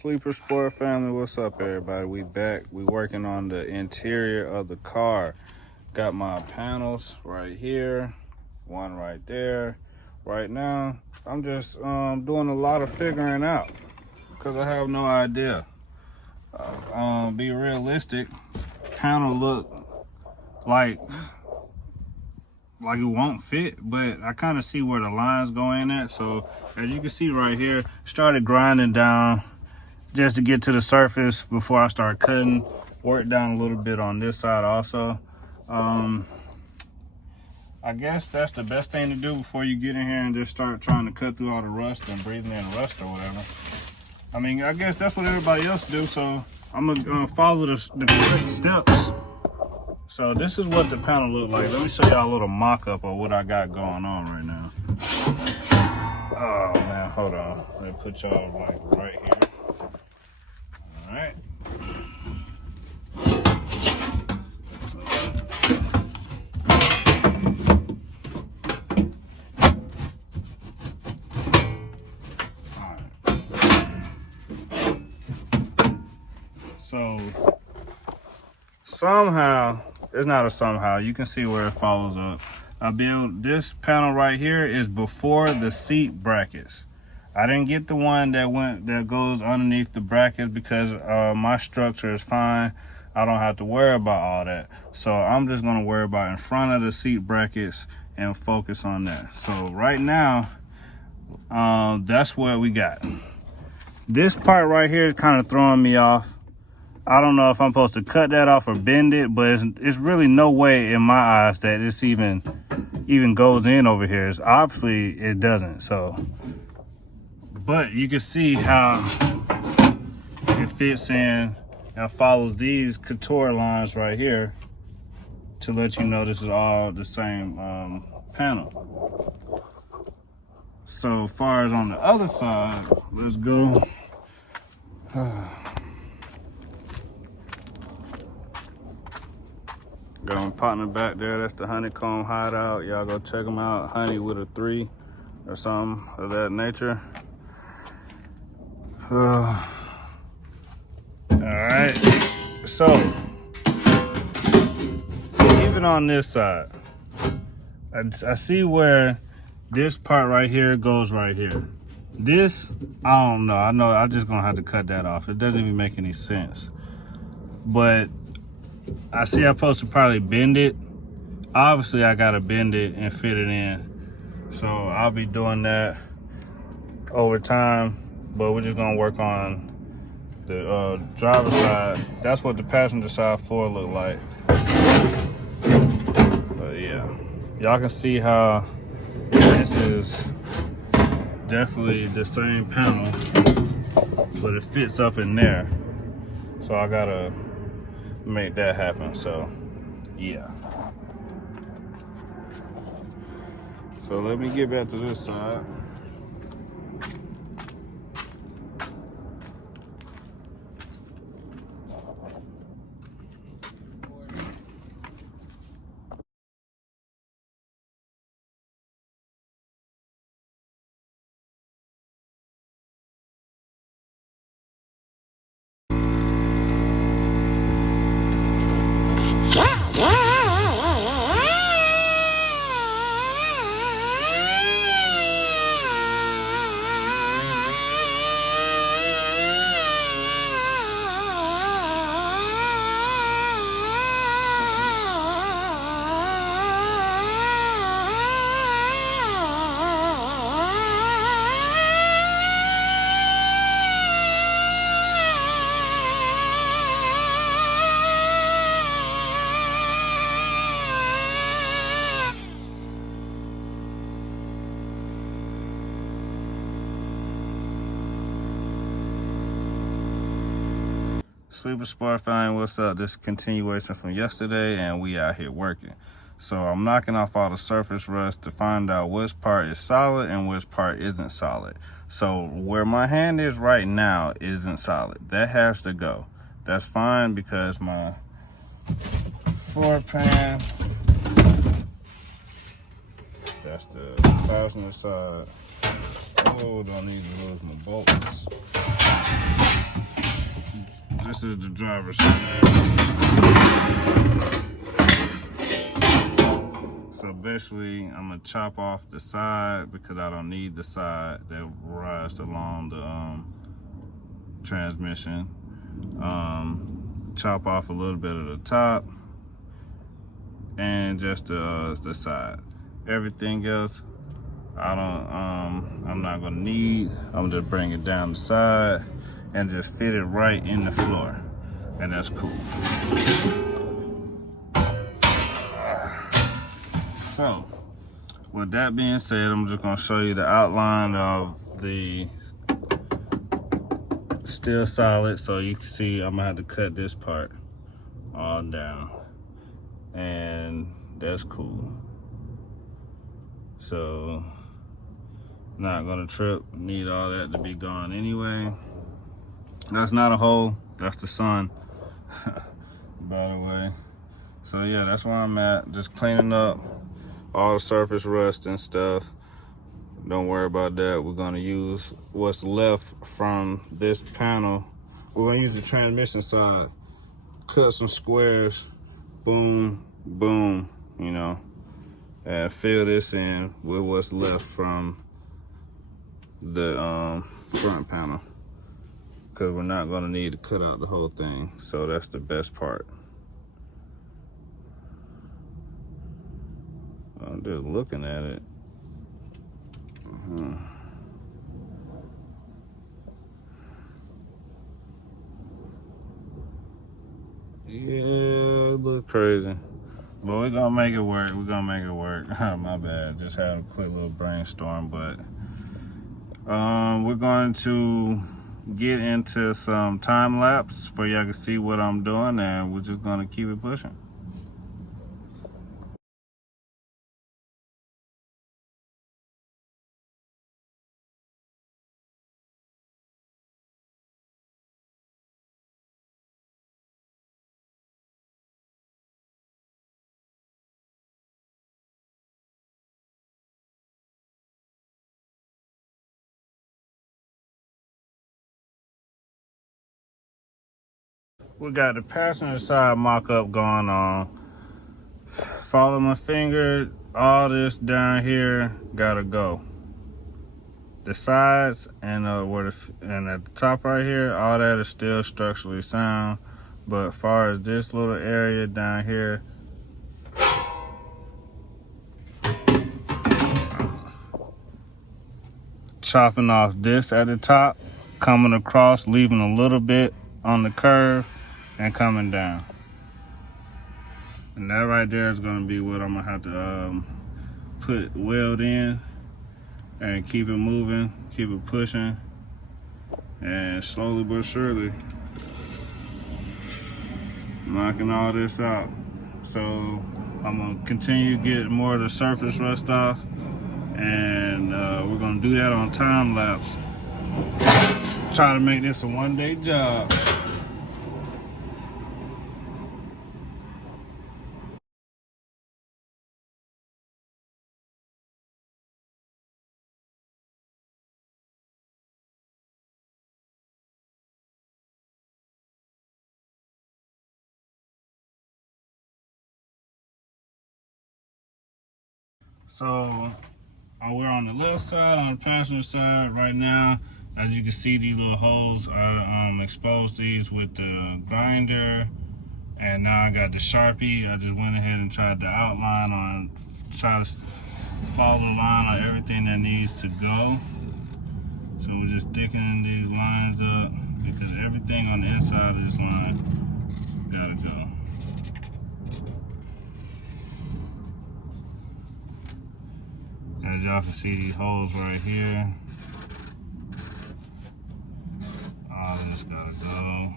Sleeper Sport family, what's up everybody? We back. We working on the interior of the car. Got my panels right here, one right there. Right now, I'm just doing a lot of figuring out because I have no idea. Be realistic, panel look like it won't fit, but I kind of see where the lines go in at. So as you can see right here, started grinding down just to get to the surface before I start cutting. Work down a little bit on this side also. I guess that's the best thing to do before you get in here and just start trying to cut through all the rust and breathing in rust or whatever. I mean, I guess that's what everybody else do, so I'm gonna follow the correct steps. So this is what the panel look like. Let me show y'all a little mock-up of what I got going on right now. Oh man, hold on. Let me put y'all like right here. All right. So somehow, it's not a somehow, you can see where it follows up. I built this panel right here is before the seat brackets. I didn't get the one that goes underneath the brackets because my structure is fine. I don't have to worry about all that. So I'm just gonna worry about in front of the seat brackets and focus on that. So right now, that's what we got. This part right here is kind of throwing me off. I don't know if I'm supposed to cut that off or bend it, but it's really no way in my eyes that this even goes in over here. It's obviously it doesn't. So, but you can see how it fits in and follows these couture lines right here to let you know this is all the same panel. So far as on the other side, let's go. Got my partner back there, that's the Honeycomb Hideout. Y'all go check them out, Honey with a 3 or something of that nature. All right, so even on this side, I see where this part right here goes right here. This, I don't know, I'm just gonna have to cut that off. It doesn't even make any sense. But I see I'm supposed to probably bend it. Obviously, I gotta bend it and fit it in. So I'll be doing that over time, but we're just gonna work on the driver's side. That's what the passenger side floor look like. But yeah, y'all can see how this is definitely the same panel, but it fits up in there. So I gotta make that happen. So yeah, so let me get back to this side. Sleeper Sport family, what's up? This is continuation from yesterday, and we out here working. So I'm knocking off all the surface rust to find out which part is solid and which part isn't solid. So where my hand is right now isn't solid. That has to go. That's fine because my floor pan, that's the passenger side. Oh, don't need to lose my bolts. This is the driver's side. So basically, I'm gonna chop off the side because I don't need the side that rides along the transmission. Chop off a little bit of the top and just the side. Everything else, I'm not gonna need. I'm just bring it down the side and just fit it right in the floor, and that's cool. So, with that being said, I'm just gonna show you the outline of the steel solid. So you can see I'm gonna have to cut this part all down, and that's cool. So, not gonna trip, need all that to be gone anyway. That's not a hole, that's the sun, by the way. So yeah, that's where I'm at, just cleaning up all the surface rust and stuff. Don't worry about that. We're gonna use what's left from this panel. We're gonna use the transmission side, cut some squares, boom, boom, you know, and fill this in with what's left from the front panel, because we're not gonna need to cut out the whole thing. So that's the best part. I'm just looking at it. Yeah, it look crazy, but we're gonna make it work. We're gonna make it work. My bad, just had a quick little brainstorm, but we're going to get into some time lapse for y'all to see what I'm doing, and we're just gonna keep it pushing. We got the passenger side mock-up going on. Follow my finger, all this down here gotta go. The sides and and at the top right here, all that is still structurally sound. But as far as this little area down here, chopping off this at the top, coming across, leaving a little bit on the curve, and coming down. And that right there is gonna be what I'm gonna have to weld in and keep it moving, keep it pushing, and slowly but surely knocking all this out. So I'm gonna continue to get more of the surface rust off, and we're gonna do that on time lapse. Try to make this a one-day job. So we're on the left side, on the passenger side right now. As you can see, these little holes are exposed these with the grinder, and now I got the Sharpie. I just went ahead and tried to outline try to follow the line on everything that needs to go. So we're just thickening these lines up because everything on the inside of this line gotta go. As y'all can see, these holes right here, all of this gotta go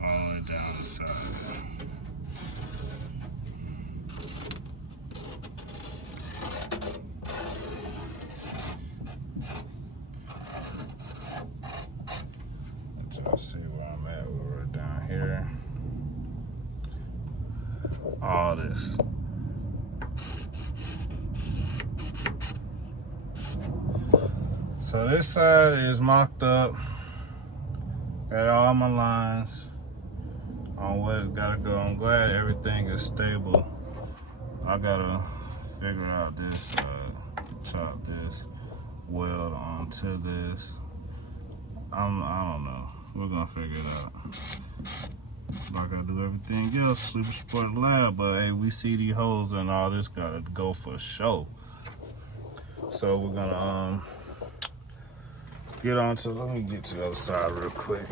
all the way down the side. Let's see where I'm at. We're down here. All this. So this side is mocked up. Got all my lines on what it gotta go. I'm glad everything is stable. I gotta figure out this, chop this, weld onto this. I don't know. We're gonna figure it out. Like I do everything else, Super Sport Lab, but hey, we see these holes and all this gotta go for show. So we're gonna get on to, let me get to the other side real quick.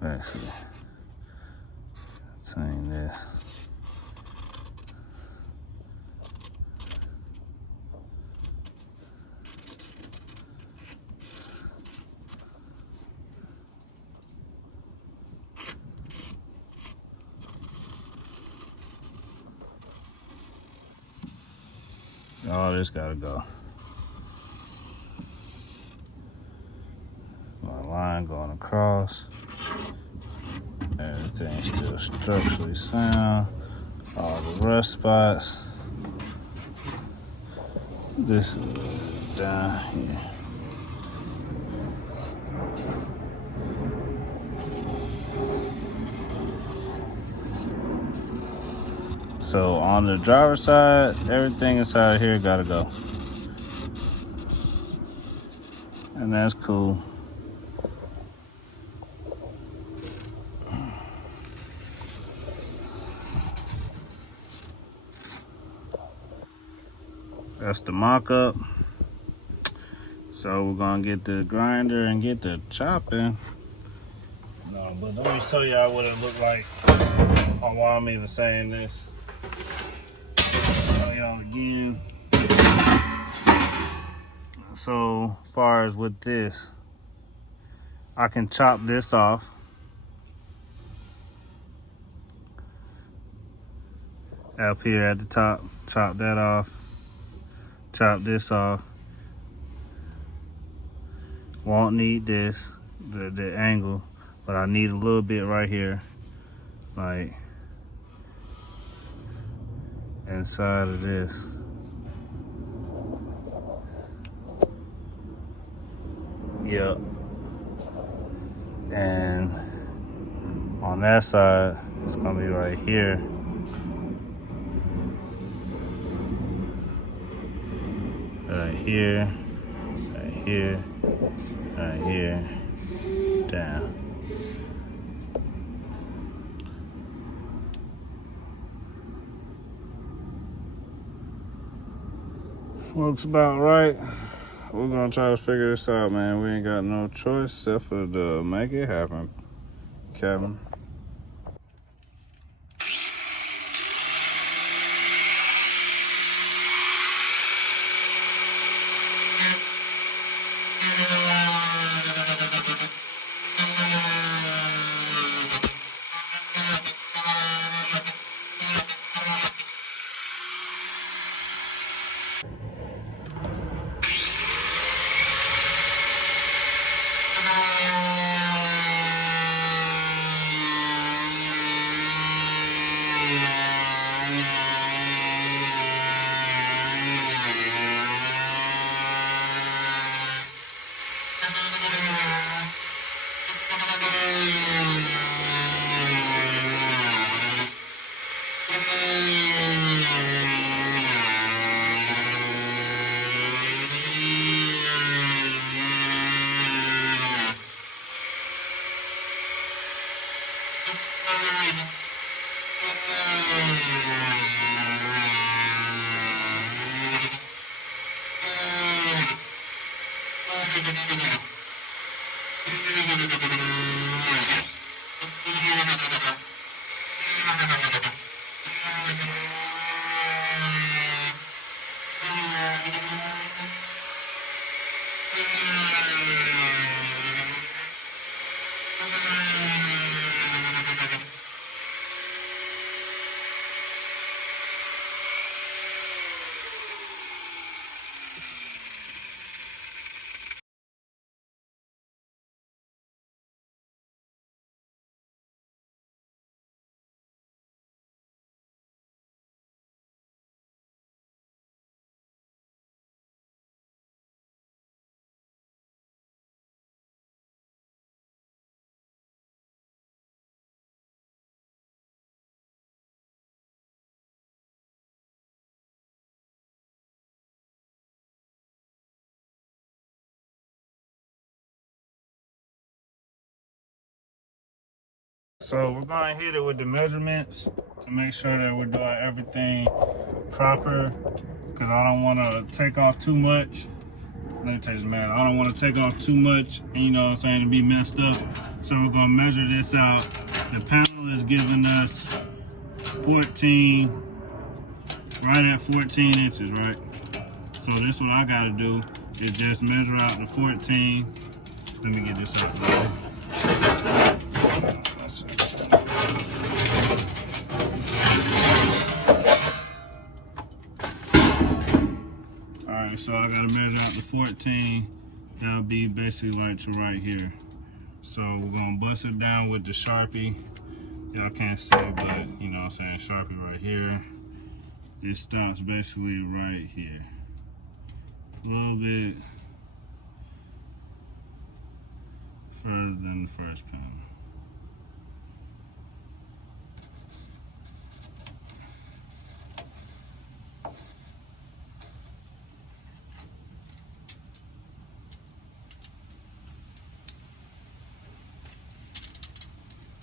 Let's see. Turn this. All this gotta go. My line going across. Everything's still structurally sound. All the rust spots. This down here. So on the driver's side, everything inside here gotta go. And that's cool. That's the mock-up. So we're gonna get the grinder and get the chopping. No, but let me show y'all what it looked like on while I'm even saying this. Show y'all again. So far as with this, I can chop this off. Up here at the top, chop that off. Chop this off. Won't need this, the angle, but I need a little bit right here, like inside of this. Yep. And on that side, it's gonna be right here. Right here, right here, right here, down. Looks about right. We're gonna try to figure this out, man. We ain't got no choice except for to make it happen, Kevin. So we're gonna hit it with the measurements to make sure that we're doing everything proper, because I don't want to take off too much. Let me tell you, man, I don't want to take off too much, and you know what I'm saying, to be messed up. So we're gonna measure this out. The panel is giving us 14, right at 14 inches, right? So this what I gotta do is just measure out the 14. Let me get this out of the way. Alright, so I gotta measure out the 14. That'll be basically like to right here. So we're gonna bust it down with the Sharpie. Y'all can't see, but you know what I'm saying, Sharpie right here. It stops basically right here. A little bit further than the first panel.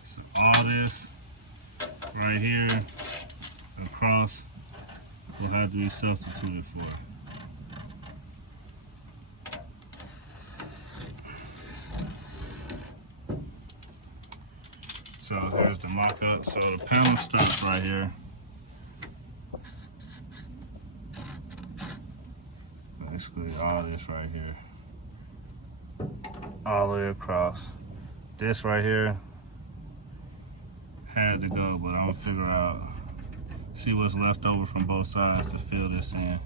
So all this right here across will have to be substituted for. So here's the mock-up. So the panel stops right here. Basically all this right here. All the way across. This right here had to go, but I'm gonna figure out, see what's left over from both sides to fill this in.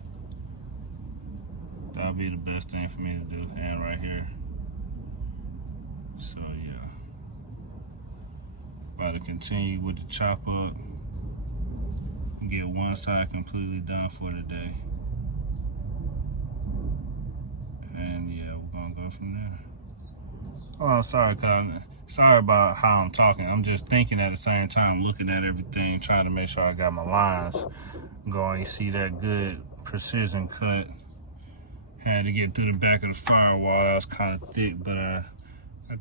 That'll be the best thing for me to do. And right here. So yeah. About to continue with the chop up. Get one side completely done for today. And yeah, we're gonna go from there. Oh, sorry about how I'm talking. I'm just thinking at the same time, looking at everything, trying to make sure I got my lines going. You see that good precision cut. Had to get through the back of the firewall. That was kind of thick, but I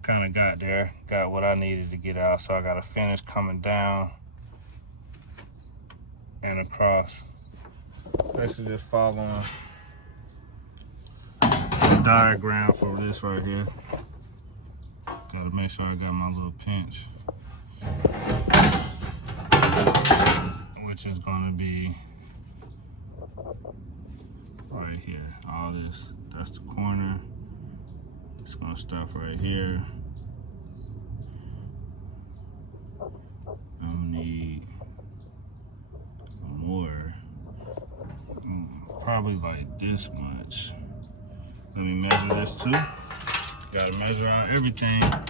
kind of got there. Got what I needed to get out. So I got to finish coming down and across. Basically just following the diagram for this right here. Got to make sure I got my little pinch, which is going to be right here. All this, that's the corner. It's going to stop right here. I'm going to need more, probably like this much. Let me measure this too. Gotta measure out everything. From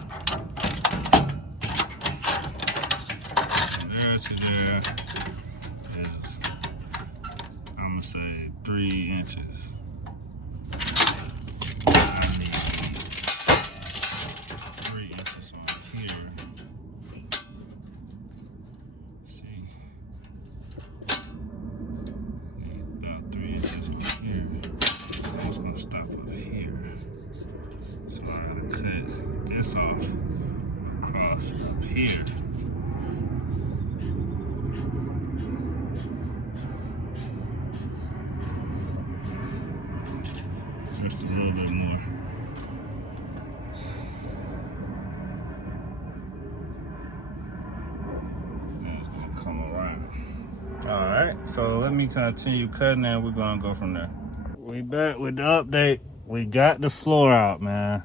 there to there is, I'm gonna say 3 inches. I need 3 inches on here. See, need about 3 inches on here. So I'm just gonna stop up here. So I gotta cut this off across up here. Just a little bit more. Then it's gonna come around. All right, so let me continue cutting and we're gonna go from there. We back with the update. We got the floor out, man.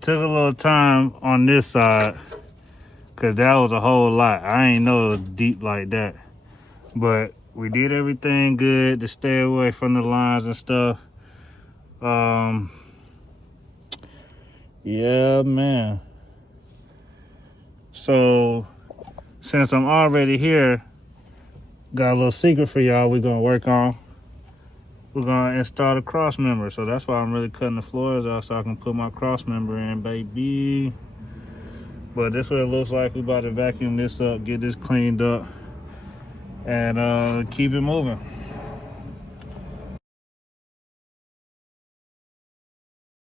Took a little time on this side because that was a whole lot. I ain't know it was deep like that. But we did everything good to stay away from the lines and stuff. Yeah, man. So since I'm already here, got a little secret for y'all we're gonna work on. We're gonna install the cross member. So that's why I'm really cutting the floors out so I can put my cross member in, baby. But this what it looks like. We about to vacuum this up, get this cleaned up, and keep it moving.